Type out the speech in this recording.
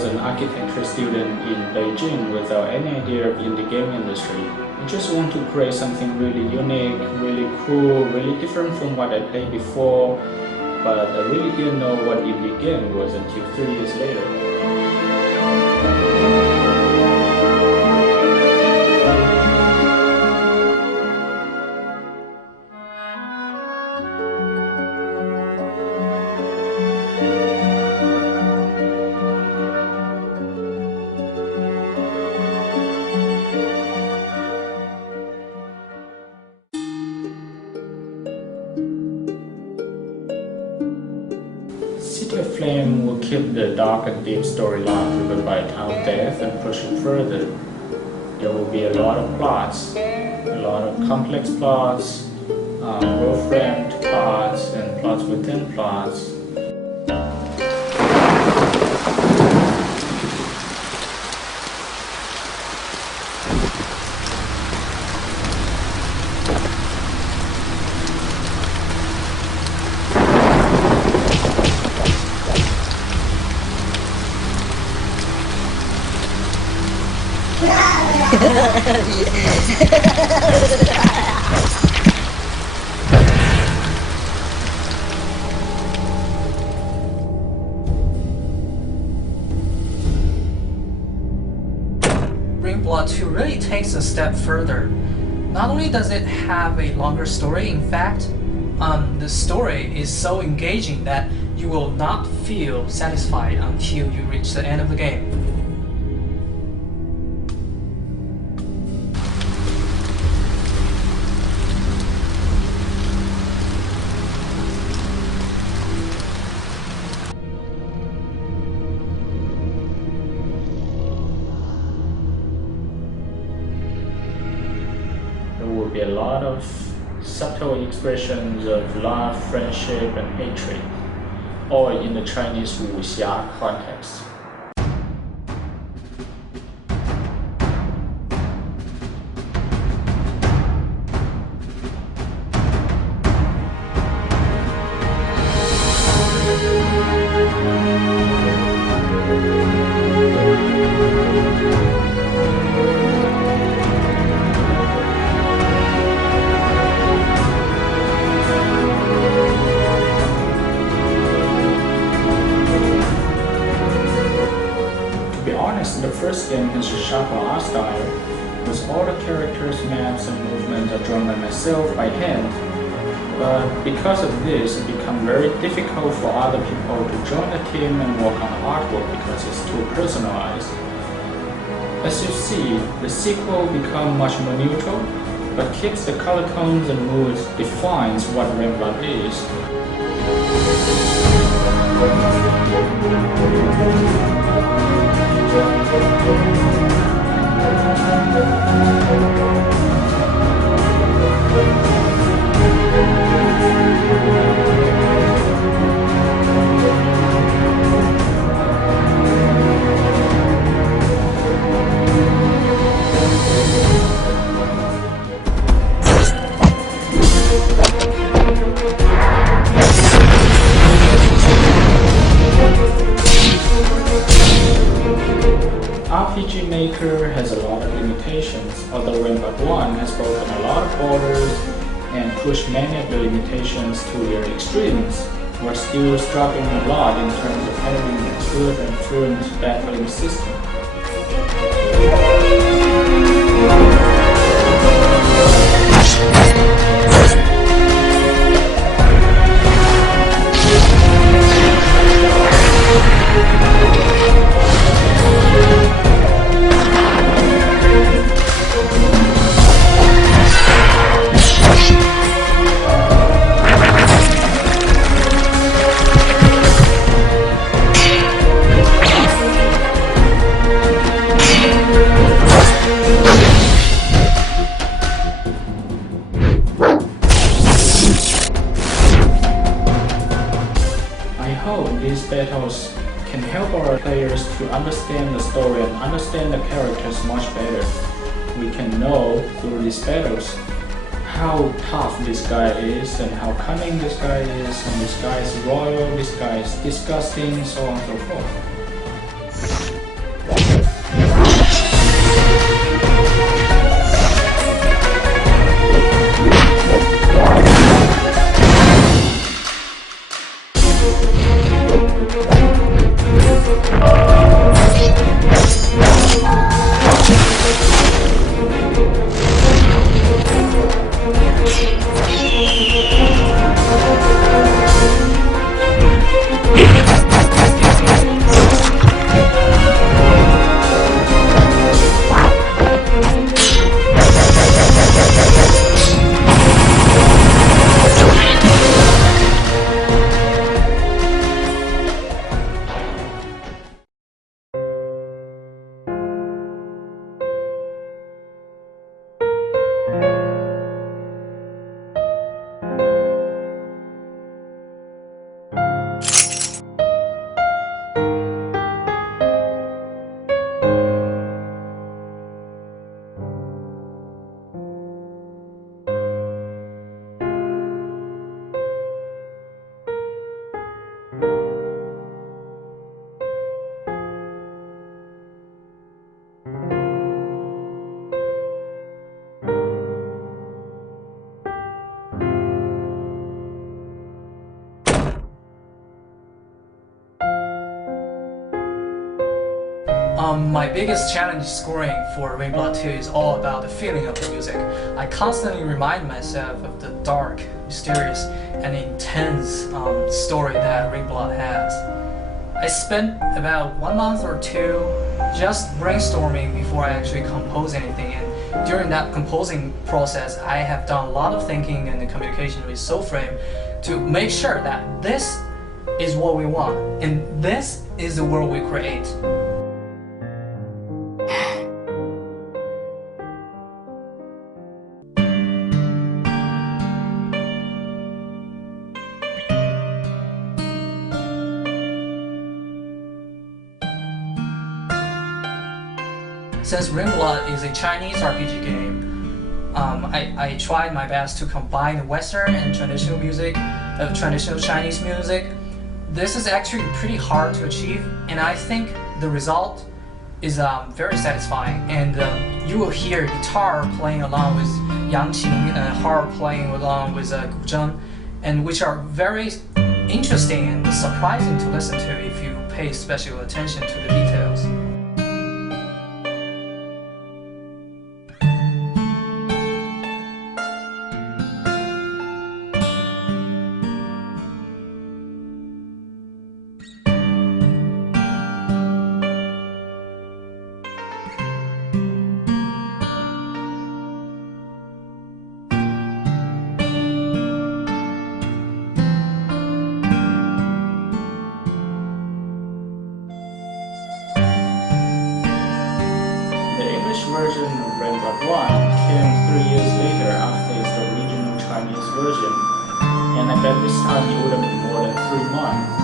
was an architecture student in Beijing without any idea in the game industry. I just want to create something really unique, really cool, really different from what I played before, but I really didn't know what indie game was until 3 years later. City of Flame will keep the dark and deep storyline driven by Town of Death and push it further. There will be a lot of plots, a lot of complex plots, well-framed plots, and plots within plots. Rainblood 2 really takes a step further. Not only does it have a longer story, in fact, the story is so engaging that you will not feel satisfied until you reach the end of the game. There will be a lot of subtle expressions of love, friendship, and hatred, all in the Chinese wuxia context. The first game has a sharper art style, with all the characters, maps, and movements are drawn by myself by hand. But because of this, it becomes very difficult for other people to join the team and work on the artwork because it's too personalized. As you see, the sequel becomes much more neutral, but keeps the color tones and moods, defines what Rainblood is. RPG Maker has a lot of limitations, although Rainblood 1 has broken a lot of borders and pushed many of the limitations to their extremes. We're still struggling a lot in terms of having a good and fluent battling system. These battles can help our players to understand the story and understand the characters much better. We can know through these battles how tough this guy is and how cunning this guy is, and this guy is royal, this guy is disgusting, so on and so forth. My biggest challenge scoring for Rainblood 2 is all about the feeling of the music. I constantly remind myself of the dark, mysterious, and intense story that Rainblood has. I spent about 1 month or 2 just brainstorming before I actually compose anything, and during that composing process I have done a lot of thinking and communication with Soulframe to make sure that this is what we want and this is the world we create. Since Rainblood is a Chinese RPG game, I tried my best to combine Western and traditional music, traditional Chinese music. This is actually pretty hard to achieve, and I think the result is very satisfying. And you will hear guitar playing along with yangqin and harp playing along with guzheng, and which are very interesting and surprising to listen to if you pay special attention to the details. Version of Rainblood 1 came 3 years later after its original Chinese version, and I bet this time it would have been more than 3 months.